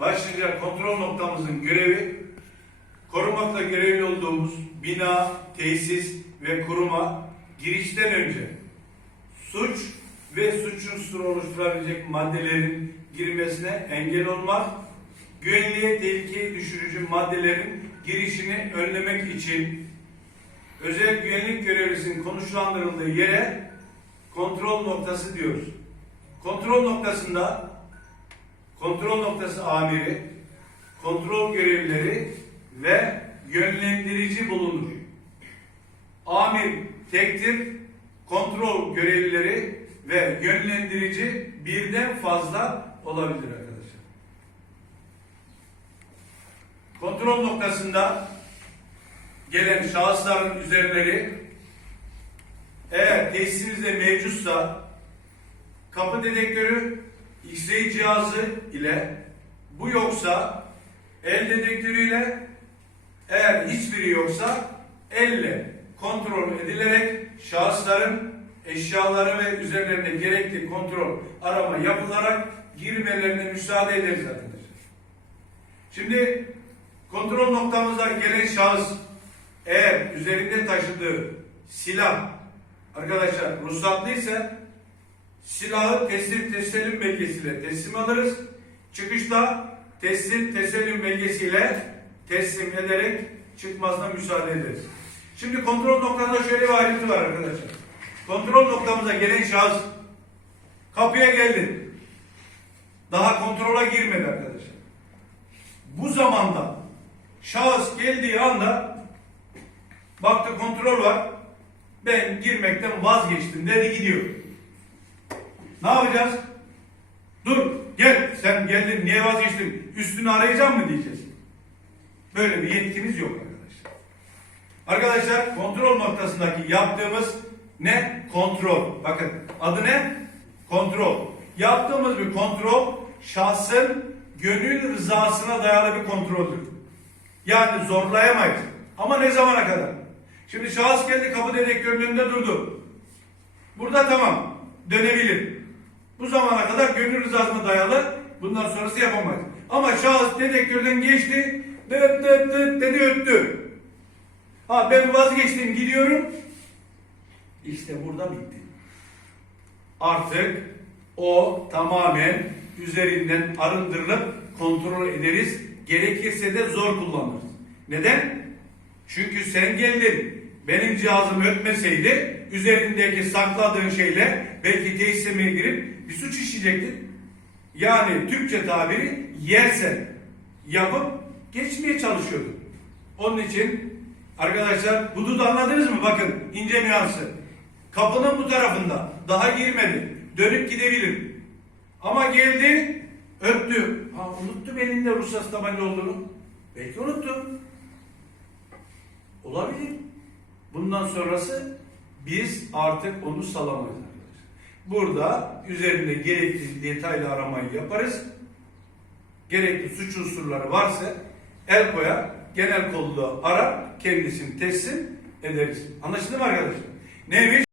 başlıca kontrol noktamızın görevi korumakla görevli olduğumuz bina, tesis ve kuruma girişten önce suç ve suç unsuru oluşturabilecek maddelerin girmesine engel olmak, güvenliğe tehlikeye düşürücü maddelerin girişini önlemek için özel güvenlik görevlisinin konuşlandırıldığı yere kontrol noktası diyoruz. Kontrol noktasında kontrol noktası amiri, kontrol görevlileri ve yönlendirici bulunur. Amir tektir, kontrol görevlileri ve yönlendirici birden fazla olabilir arkadaşlar. Kontrol noktasında gelen şahısların üzerleri eğer tesisimizde mevcutsa kapı dedektörü X-ray cihazı ile bu yoksa el dedektörüyle eğer hiçbiri yoksa elle kontrol edilerek şahısların eşyaları ve üzerlerinde gerekli kontrol arama yapılarak girmelerine müsaade ederiz arkadaşlar. Şimdi kontrol noktamıza gelen şahıs eğer üzerinde taşıdığı silah arkadaşlar ruhsatlıysa silahı teslim teslim belgesiyle teslim alırız. Çıkışta teslim teslim belgesiyle teslim ederek çıkmasına müsaade ederiz. Şimdi kontrol noktasında şöyle bir ayrıntı var arkadaşlar. Kontrol noktamıza gelen şahıs kapıya geldi. Daha kontrola girmedi arkadaşlar. Bu zamanda şahıs geldiği anda baktı kontrol var. Ben girmekten vazgeçtim dedi gidiyor. Ne yapacağız? Dur gel sen geldin niye vazgeçtin? Üstünü arayacağım mı diyeceğiz. Böyle bir yetkimiz yok arkadaşlar. Arkadaşlar kontrol noktasındaki yaptığımız ne? Kontrol. Bakın adı ne? Kontrol. Yaptığımız bir kontrol şahsın gönül rızasına dayalı bir kontroldür. Yani zorlayamayız. Ama ne zamana kadar? Şimdi şahıs geldi kapı dedektörünün önünde durdu. Burada tamam dönebilir. Bu zamana kadar gönül rızasına dayalı bundan sonrası yapamayız. Ama şahıs dedektörden geçti dıt dıt dıt dedi öttü. Ha ben vazgeçtim gidiyorum. İşte burada bitti. Artık o tamamen üzerinden arındırılıp kontrol ederiz. Gerekirse de zor kullanırız. Neden? Çünkü sen geldin. Benim cihazım ötmeseydi üzerindeki sakladığın şeyle belki tesisime girip bir suç işleyecektin. Yani Türkçe tabiri yersen yapıp geçmeye çalışıyordun. Onun için arkadaşlar bunu da anladınız mı? Bakın ince nüansı. Kapının bu tarafında daha girmedi. Dönüp gidebilir. Ama geldi öptü. Ha, unuttum elinde ruhsat tabanca olduğunu. Belki unuttu. Olabilir. Bundan sonrası biz artık onu salamayız. Burada üzerinde gerekli detaylı aramayı yaparız. Gerekli suç unsurları varsa el koyar, genel kolluğu arar, kendisini teslim ederiz. Anlaşıldı mı arkadaşlar? Neymiş?